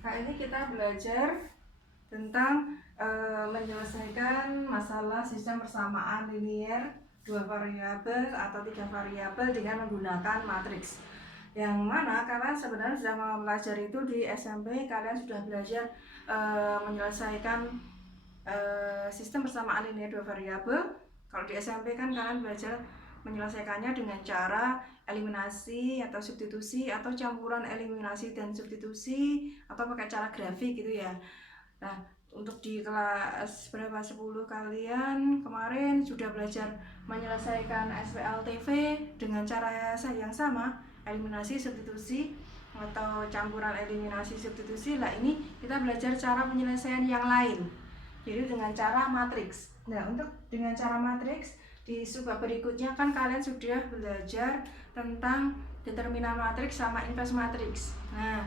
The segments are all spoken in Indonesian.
Kali ini kita belajar tentang menyelesaikan masalah sistem persamaan linear dua variabel atau tiga variabel dengan menggunakan matriks. Yang mana kalian sebenarnya sudah mempelajari itu di SMP. Kalian sudah belajar menyelesaikan sistem persamaan linear dua variabel. Kalau di SMP kan kalian belajar menyelesaikannya dengan cara eliminasi atau substitusi atau campuran eliminasi dan substitusi atau pakai cara grafik gitu ya. Nah, untuk di kelas berapa 10 kalian kemarin sudah belajar menyelesaikan SPLTV dengan cara yang sama, eliminasi substitusi atau campuran eliminasi substitusi. Lah ini kita belajar cara penyelesaian yang lain. Jadi dengan cara matriks. Nah, untuk dengan cara matriks di subbab berikutnya kan kalian sudah belajar tentang determinan matriks sama inverse matriks. Nah,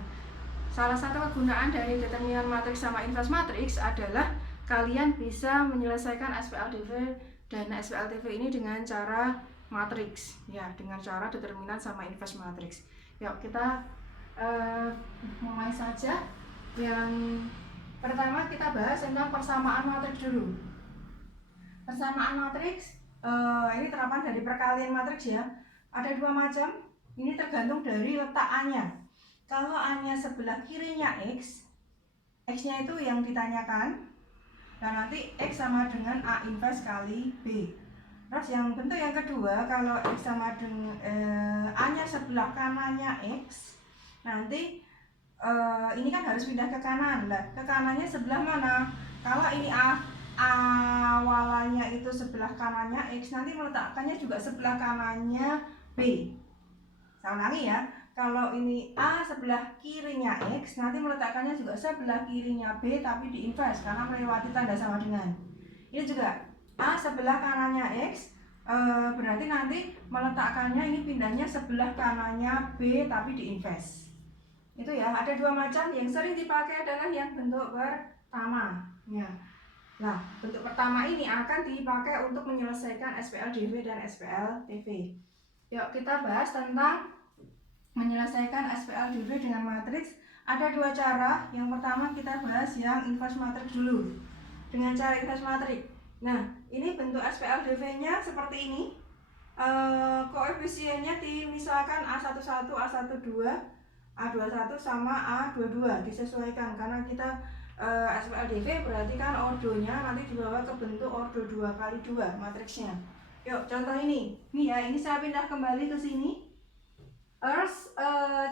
salah satu kegunaan dari determinan matriks sama inverse matriks adalah kalian bisa menyelesaikan SPLDV dan SPLTV ini dengan cara matriks, ya, dengan cara determinan sama inverse matriks. Yuk kita mulai saja. Yang pertama kita bahas tentang persamaan matriks dulu. Persamaan matriks ini terapan dari perkalian matriks ya. Ada dua macam. Ini tergantung dari letak A-nya. Kalau A-nya sebelah kirinya X, X-nya itu yang ditanyakan. Dan nanti X sama dengan A inverse kali B. Terus yang bentuk yang kedua, kalau X sama dengan A-nya sebelah kanannya X, nanti ini kan harus pindah ke kanan. Lah, ke kanannya sebelah mana? Kalau ini awalannya itu sebelah kanannya X, nanti meletakkannya juga sebelah kanannya B. Saya ulangi ya. Kalau ini A sebelah kirinya X, nanti meletakkannya juga sebelah kirinya B, tapi di inverse karena melewati tanda sama dengan. Ini juga A sebelah kanannya X, berarti nanti meletakkannya ini pindahnya sebelah kanannya B, tapi di inverse. Itu ya, ada dua macam. Yang sering dipakai adalah yang bentuk pertama ya. Nah, bentuk pertama ini akan dipakai untuk menyelesaikan SPLDV dan SPLTV. Yuk kita bahas tentang menyelesaikan SPLDV dengan matriks. Ada dua cara. Yang pertama kita bahas yang inverse matriks dulu. Dengan cara inverse matriks. Nah, ini bentuk SPLDV-nya seperti ini. Koefisiennya misalkan A11, A12, A21 sama A22 disesuaikan karena kita SPLDV berarti kan ordonya nanti dibawa ke bentuk ordo 2 kali 2 matriksnya. Yuk contoh ini ya, ini saya pindah kembali ke sini. Terus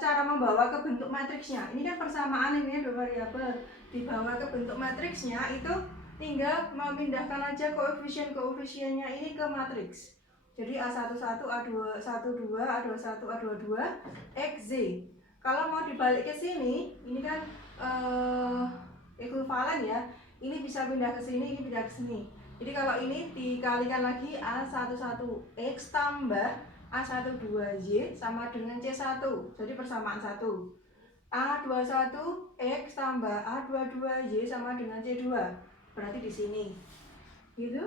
cara membawa ke bentuk matriksnya, ini kan persamaan ini dua variabel, dibawa ke bentuk matriksnya itu tinggal memindahkan aja koefisiennya ini ke matriks. Jadi A11, A12, A21, A22, XZ. Kalau mau dibalik ke sini, ini kan ekuivalen ya. Ini bisa pindah ke sini, ini pindah ke sini. Jadi kalau ini dikalikan lagi A11X tambah A12Y sama dengan C1. Jadi persamaan 1. A21X tambah A22Y sama dengan C2. Berarti di sini. Gitu.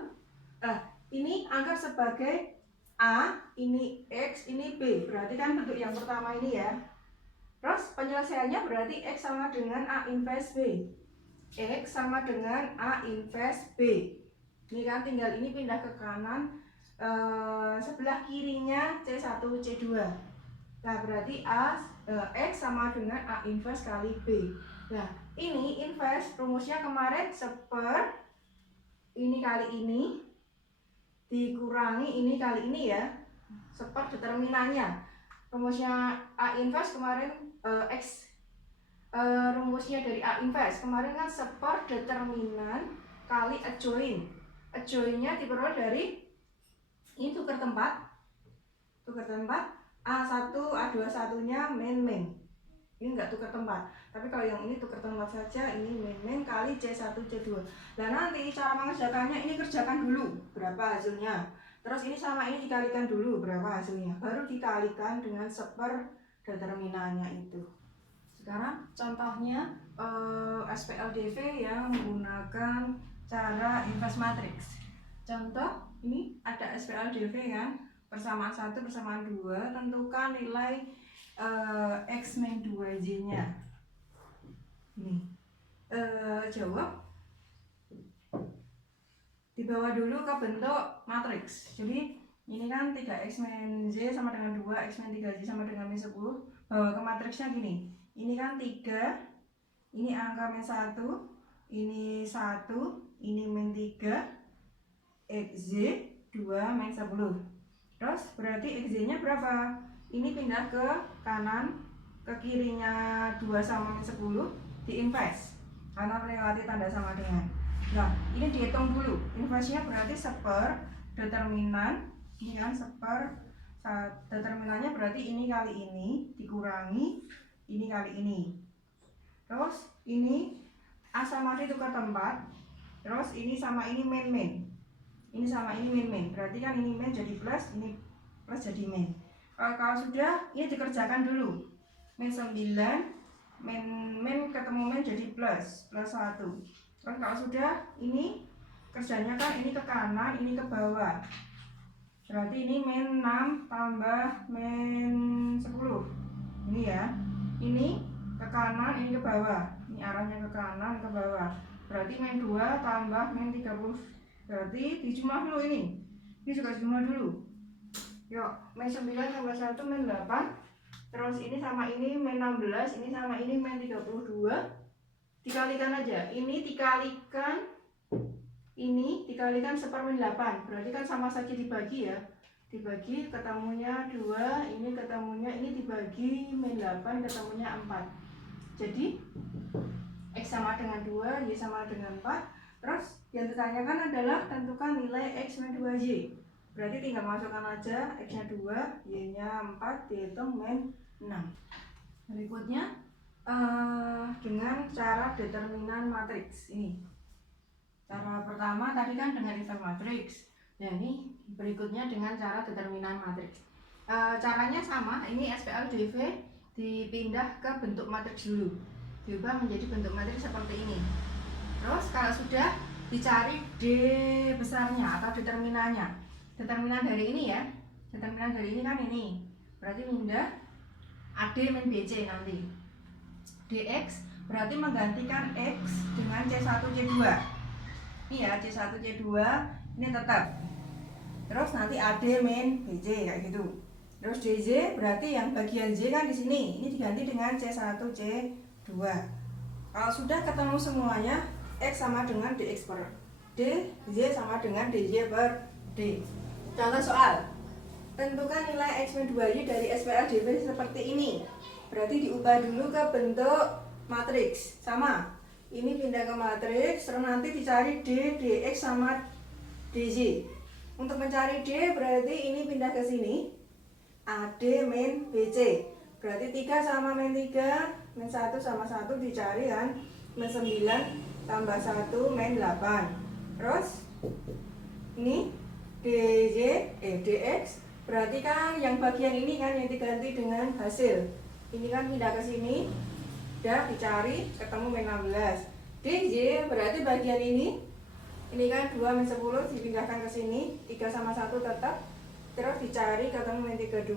Ini anggap sebagai A, ini X, ini B. Berarti kan bentuk yang pertama ini ya. Terus penyelesaiannya berarti X sama dengan A inverse B. X sama dengan A inverse B. Ini kan tinggal ini pindah ke kanan. Sebelah kirinya C1, C2. Nah, berarti X sama dengan A inverse kali B. Nah, ini inverse rumusnya kemarin seper ini kali ini dikurangi ini kali ini ya. Seper determinannya. Rumusnya A inverse kemarin X rumusnya dari A inverse kemarin kan seper determinan kali adjoin. Adjoinnya diperoleh dari ini tukar tempat A1, A21 nya main. Ini enggak tukar tempat, tapi kalau yang ini tukar tempat saja, ini main kali C1, C2. Dan nanti cara mengerjakannya ini kerjakan dulu berapa hasilnya, terus ini sama ini dikalikan dulu berapa hasilnya, baru dikalikan dengan seper determinannya itu. Sekarang contohnya SPLDV yang menggunakan cara inverse matrix. Contoh ini ada SPLDV kan, persamaan 1, persamaan 2, tentukan nilai X min 2Y nya. Ini jawab di bawah dulu ke bentuk matriks. Jadi ini kan 3x min z sama dengan 2, x min 3z sama dengan min 10. Bawa ke matriksnya gini. Ini kan 3, ini angka min 1, ini 1, ini min 3, xz 2 min 10. Terus berarti xz nya berapa? Ini pindah ke kanan, ke kirinya 2 sama min 10, diinvers karena melewati tanda sama dengan. Nah, ini dihitung dulu. Inversinya berarti seper determinan, ini kan seper, determinannya berarti ini kali ini dikurangi ini kali ini. Terus ini A sama D tukar tempat. Terus ini sama ini min. Ini sama ini min. Berarti kan ini min jadi plus, ini plus jadi min. Kalau sudah, ini dikerjakan dulu. Min 9, min ketemu min jadi plus 1. Terus kalau sudah, ini kerjanya kan ini ke kanan, ini ke bawah. Berarti ini min 6 tambah min 10. Ini ya. Ini ke kanan, ini ke bawah. Ini arahnya ke kanan, ke bawah. Berarti min 2 tambah min 30. Berarti dijumlah dulu ini. Ini juga jumlah dulu. Yuk, min 9 tambah 1 min 8. Terus ini sama ini min 16, ini sama ini min 32. Dikalikan aja. Ini dikalikan seper min 8. Berarti kan sama saja dibagi ya. Dibagi ketemunya 2, ini ketemunya ini dibagi min 8 ketemunya 4. Jadi X sama dengan 2, Y sama dengan 4. Terus yang ditanyakan adalah tentukan nilai X min 2Y. Berarti tinggal masukkan aja X nya 2, Y nya 4, dihitung min 6. Berikutnya dengan cara determinan matriks. Ini cara pertama tadi kan dengan inverse matriks. Nah ini berikutnya dengan cara determinan matriks. Caranya sama. Ini SPLDV dipindah ke bentuk matriks dulu, diubah menjadi bentuk matriks seperti ini. Terus kalau sudah dicari D besarnya atau determinannya. Determinan dari ini ya. Determinan dari ini kan ini. Berarti pindah AD min BC nanti. DX berarti menggantikan X dengan C1 C2. Ini ya C1 C2 ini tetap. Terus nanti AD min BC kayak gitu. Terus DZ berarti yang bagian Z kan di sini. Ini diganti dengan C1 C2. Kalau sudah ketemu semuanya, X sama dengan DX per D, Z sama dengan DJ per D. Contoh soal. Tentukan nilai X min 2Y dari SPLDV seperti ini. Berarti diubah dulu ke bentuk matriks. Sama. Ini pindah ke matriks, terus nanti dicari D, DX sama DZ. Untuk mencari D berarti ini pindah ke sini. AD min BC. Berarti 3 sama min 3, min 1 sama 1 dicari kan. Min 9 tambah 1 min 8. Terus ini DX berarti kan yang bagian ini kan yang diganti dengan hasil. Ini kan pindah ke sini, udah dicari ketemu min 16. DJ berarti bagian ini kan 2 min 10 dipindahkan ke sini, 3 sama 1 tetap. Terus dicari ketemu min 32.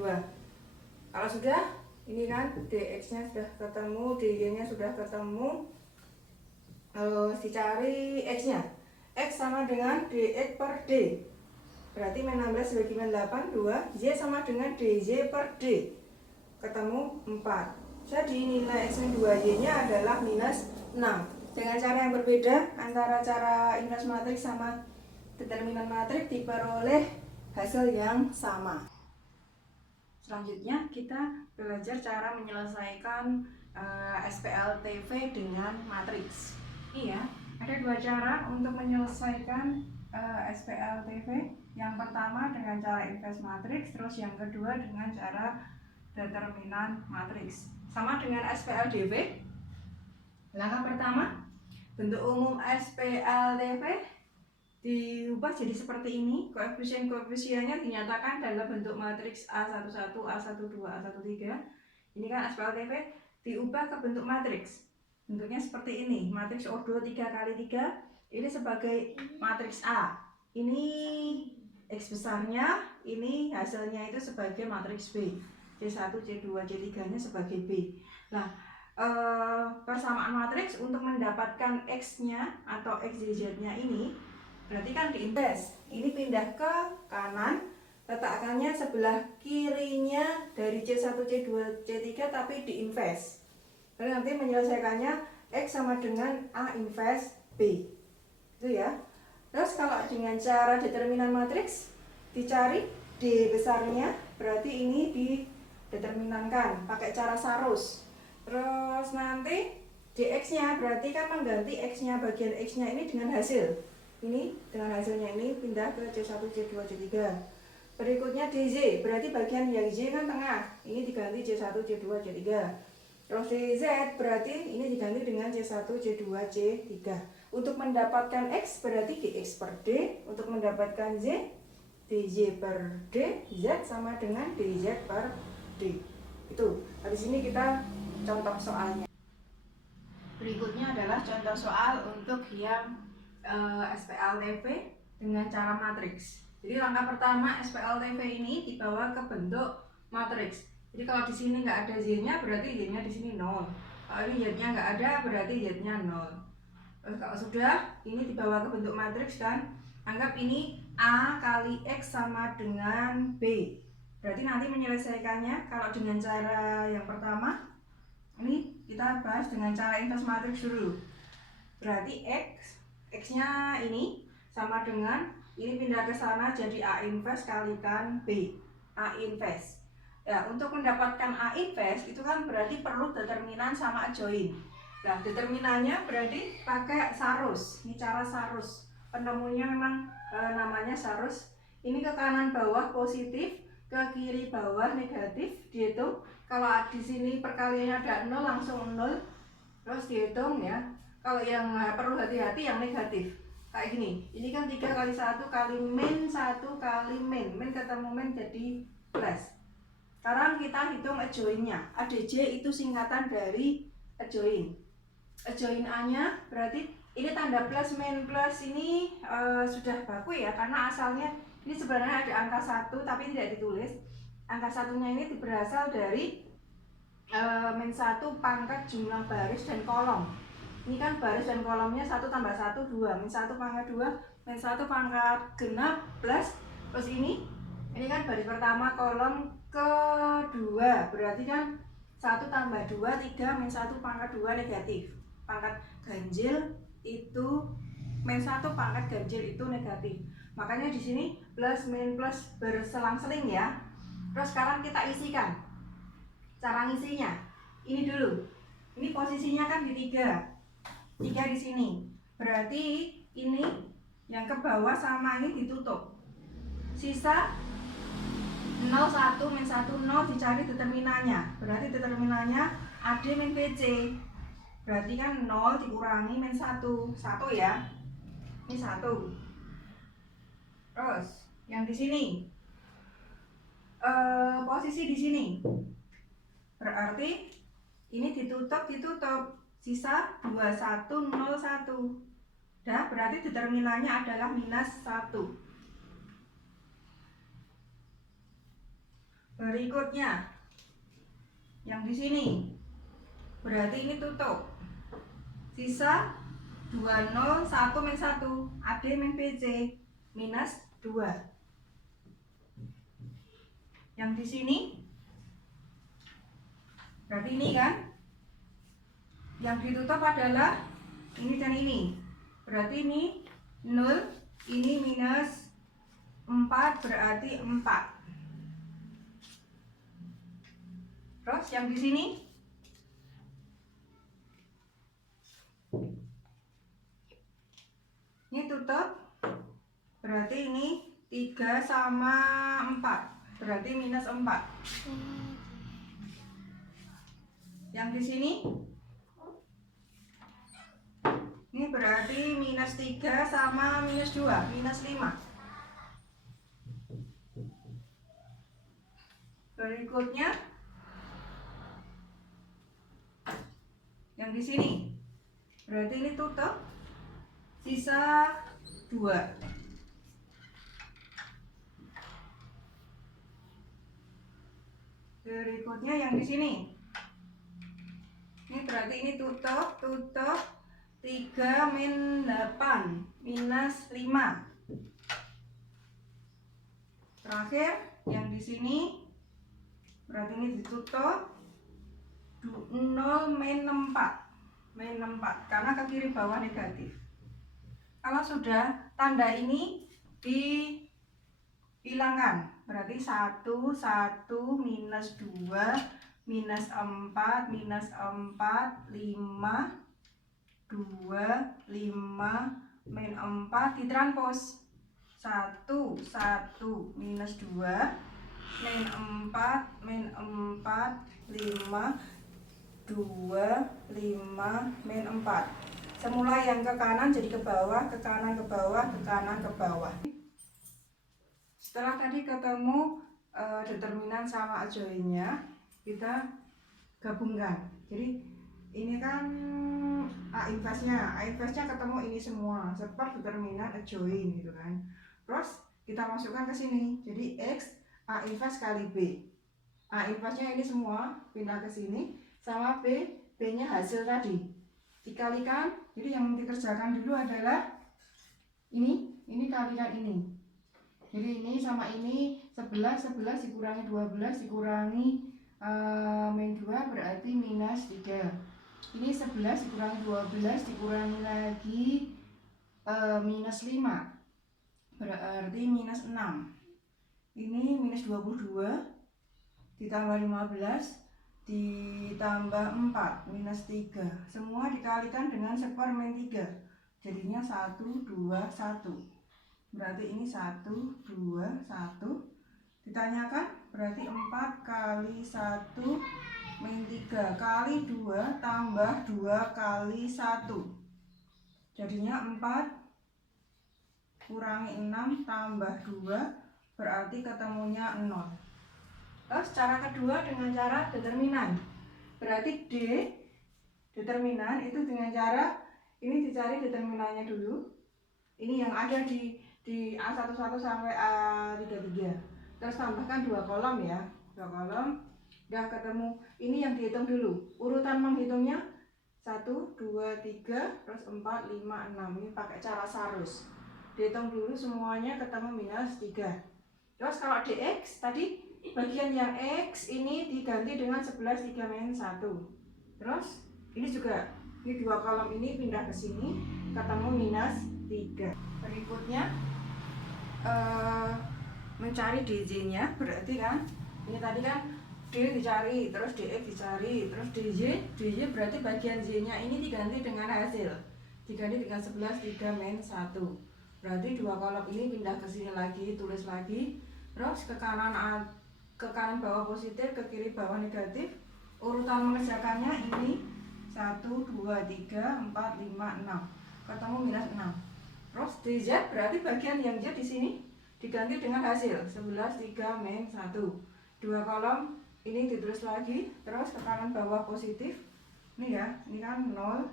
Kalau sudah, ini kan DX nya sudah ketemu, DJ nya sudah ketemu. Dicari X nya. X sama dengan DX per D. Berarti min 16 bagi min 8, 2. Y sama dengan DJ per D. Ketemu 4. Jadi nilai X min 2Y nya adalah minus 6. Dengan cara yang berbeda antara cara inverse matriks sama determinan matriks diperoleh hasil yang sama. Selanjutnya kita belajar cara menyelesaikan SPLTV dengan matriks. Iya, ada dua cara untuk menyelesaikan SPLTV. Yang pertama dengan cara inverse matriks, terus yang kedua dengan cara determinan matriks. Sama dengan SPLDV. Langkah pertama, bentuk umum SPLTV diubah jadi seperti ini. Koefisien-koefisiennya dinyatakan dalam bentuk matriks A11, A12, A13. Ini kan SPLTV diubah ke bentuk matriks. Bentuknya seperti ini. Matriks O2 3x3 ini sebagai matriks A. Ini X besarnya, ini hasilnya itu sebagai matriks B. C1, C2, C3 nya sebagai B. Nah, persamaan matriks untuk mendapatkan X-nya atau XYZ-nya ini, berarti kan diinvers. Ini pindah ke kanan, letakkannya sebelah kirinya dari C1, C2, C3 tapi diinvers. Lalu nanti menyelesaikannya X sama dengan A inverse B. Itu ya. Terus kalau dengan cara determinan matriks dicari D besarnya, berarti ini dideterminankan pakai cara Sarus. Terus nanti dx-nya berarti kan mengganti x-nya, bagian x-nya ini dengan hasil. Ini dengan hasilnya ini pindah ke C1, C2, C3. Berikutnya dz berarti bagian yang z kan tengah. Ini diganti C1, C2, C3. Terus dz berarti ini diganti dengan C1, C2, C3. Untuk mendapatkan x berarti dx per d. Untuk mendapatkan z, dz per d, z sama dengan dz per d. Itu. Habis ini kita contoh soalnya. Berikutnya adalah contoh soal untuk yang SPLTV dengan cara matriks. Jadi langkah pertama SPLTV ini dibawa ke bentuk matriks. Jadi kalau di sini nggak ada z-nya berarti z-nya di sini 0. Kalau ini z-nya nggak ada berarti z-nya 0. Terus kalau sudah ini dibawa ke bentuk matriks kan, anggap ini A kali X sama dengan B. Berarti nanti menyelesaikannya kalau dengan cara yang pertama, ini kita bahas dengan cara inverse matriks dulu. Berarti X-nya ini sama dengan ini pindah ke sana jadi A inverse kalikan B. A inverse. Ya, untuk mendapatkan A inverse itu kan berarti perlu determinan sama adjoin. Nah, determinannya berarti pakai Sarus. Ini cara Sarus. Penemunya memang namanya Sarus. Ini ke kanan bawah positif, ke kiri bawah negatif, dihitung. Kalau di sini perkaliannya ada 0 langsung 0. Terus dihitung ya. Kalau yang perlu hati-hati yang negatif. Kayak gini. Ini kan 3 kali 1 kali min 1 kali min. Min ketemu min jadi plus. Sekarang kita hitung adjoinnya. ADJ itu singkatan dari adjoin. Adjoin A-nya berarti ini tanda plus min plus ini sudah baku ya, karena asalnya ini sebenarnya ada angka 1 tapi tidak ditulis. Angka satunya ini berasal dari min 1 pangkat jumlah baris dan kolom. Ini kan baris dan kolomnya 1 tambah 1 2, min 1 pangkat 2, min 1 pangkat genap plus. Terus ini kan baris pertama kolom kedua, berarti kan 1 tambah 2 3, min 1 pangkat 2 negatif. Pangkat ganjil itu min 1 pangkat ganjil itu negatif. Makanya di sini plus min plus berselang-seling ya. Terus sekarang kita isikan. Cara ngisinya ini dulu. Ini posisinya kan di 3 di sini. Berarti ini yang ke bawah sama ini ditutup. Sisa 0 1 min 1 0 dicari determinannya. Berarti determinannya AD min BC. Berarti kan 0 dikurangi min 1 ya. Ini 1. Terus yang di sini posisi di sini. Berarti ini ditutup sisa 21 0 1. Dah, berarti determinannya adalah minus 1. Berikutnya yang di sini. Berarti ini tutup. Sisa 20 1 min 1 AD min BC minus 2. Yang di sini berarti ini kan. Yang ditutup adalah ini dan ini. Berarti ini 0, ini minus 4 berarti 4. Terus yang di sini ini tutup. Berarti ini 3 sama 4. Berarti minus 4. Yang di sini ini berarti minus 3 sama minus 2, minus 5. Berikutnya yang di sini. Berarti ini tutup. Sisa 2. Berikutnya yang di sini. Ini berarti berarti ini tutup 3 min 8 minus 5. Terakhir yang di sini berarti ini ditutup 0 min 4 karena ke kiri bawah negatif. Kalau sudah tanda ini dihilangkan, berarti 1 minus 2 minus 4 minus 4 5 2 5 min 4 ditranspos 1 minus 2 min 4 min 4 5 2 5 min 4. Semula yang ke kanan jadi ke bawah, ke kanan ke bawah, ke kanan ke bawah. Setelah tadi ketemu determinan sama adjoinnya, kita gabungkan. Jadi ini kan A inverse-nya ketemu ini semua, seperti determinan adjoin gitu kan. Terus kita masukkan ke sini. Jadi X A inverse kali B. A inverse-nya ini semua pindah ke sini sama B-nya hasil tadi. Dikalikan, jadi yang dikerjakan dulu adalah ini kalikan ini. Jadi ini sama ini 11 dikurangi 12 dikurangi min 2 berarti minus 3. Ini 11 dikurangi 12 dikurangi lagi minus 5 berarti minus 6. Ini minus 22 ditambah 15 ditambah 4 minus 3. Semua dikalikan dengan sektor min 3. Jadinya 1 2 1. Berarti ini 1 2 1. Ditanyakan berarti 4 kali 1 min 3 kali 2 tambah 2 kali 1. Jadinya 4 kurangi 6 tambah 2 berarti ketemunya 0. Terus cara kedua dengan cara determinan. Berarti D determinan itu dengan cara ini dicari determinannya dulu. Ini yang ada di A11 sampai A33. Terus tambahkan 2 kolom ya. 2 kolom. Udah ketemu. Ini yang dihitung dulu. Urutan menghitungnya 1 2 3 terus 4 5 6. Ini pakai cara sarus. Dihitung dulu semuanya ketemu minus 3. Terus kalau DX tadi bagian yang X ini diganti dengan 11 3 min 1. Terus ini juga, ini 2 kolom ini pindah ke sini ketemu minus 3. Berikutnya mencari DJ nya, berarti kan ini tadi kan D dicari, terus DX dicari, terus DJ berarti bagian Z nya ini diganti dengan hasil, diganti dengan 11 3 min 1. Berarti 2 kolom ini pindah ke sini lagi, tulis lagi. Terus ke kanan bawah positif, ke kiri bawah negatif. Urutan mengerjakannya ini 1 2 3 4 5 6. Ketemu minus 6. Terus DZ berarti bagian yang Z di sini diganti dengan hasil 11 3 min 1. 2 kolom ini ditulis lagi, terus ke kanan bawah positif. Ini ya, ini kan 0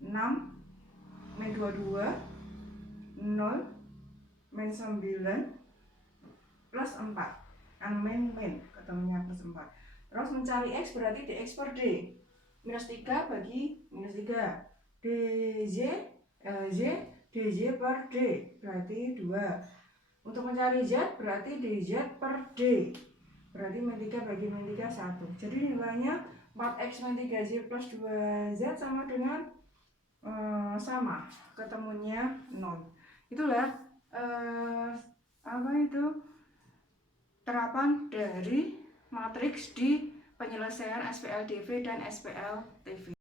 6 min 22 0 min 9 plus 4 kan min ketemunya plus 4. Terus mencari X berarti DX per D minus 3 bagi minus 3 DZ per D berarti 2. Untuk mencari Z berarti DZ per D berarti min 3 bagi min 3 1. Jadi nilainya 4X min 3Z plus 2Z sama dengan sama, ketemunya 0. Itulah terapan dari matriks di penyelesaian SPLDV dan SPLTV.